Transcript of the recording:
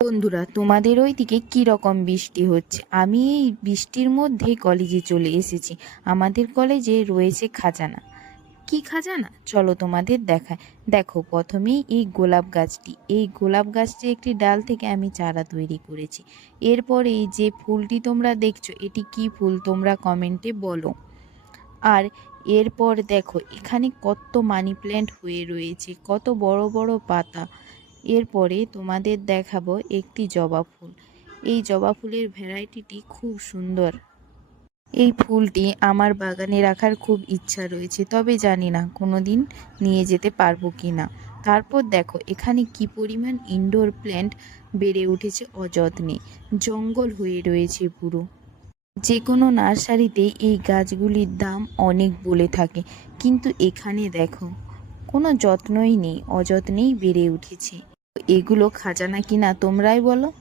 বন্ধুরা, তোমাদের ওইদিকে কি রকম বৃষ্টি হচ্ছে? আমি এই বৃষ্টির মধ্যেই কলেজে চলে এসেছি। আমাদের কলেজে রয়েছে খাজানা। কি খাজানা, চলো তোমাদের দেখায়। দেখো, প্রথমেই এই গোলাপ গাছটি, এই গোলাপ গাছটি একটি ডাল থেকে আমি চারা তৈরি করেছি। এরপরে এই যে ফুলটি তোমরা দেখছো, এটি কি ফুল তোমরা কমেন্টে বলো। আর এরপর দেখো, এখানে কত মানি প্ল্যান্ট হয়ে রয়েছে, কত বড় বড় পাতা। এরপরে তোমাদের দেখাবো একটি জবা ফুল। এই জবা ফুলের ভ্যারাইটিটি খুব সুন্দর। এই ফুলটি আমার বাগানে রাখার খুব ইচ্ছা রয়েছে, তবে জানি না কোনো দিন নিয়ে যেতে পারবো কি না। তারপর দেখো, এখানে কি পরিমাণ ইনডোর প্ল্যান্ট বেড়ে উঠেছে অযত্নে, জঙ্গল হয়ে রয়েছে পুরো। যে কোনো নার্সারিতে এই গাছগুলির দাম অনেক বলে থাকে, কিন্তু এখানে দেখো কোনো যত্নই নেই, অযত্নেই বেড়ে উঠেছে। এগুলো খাজানা কিনা তোমরাই বলো।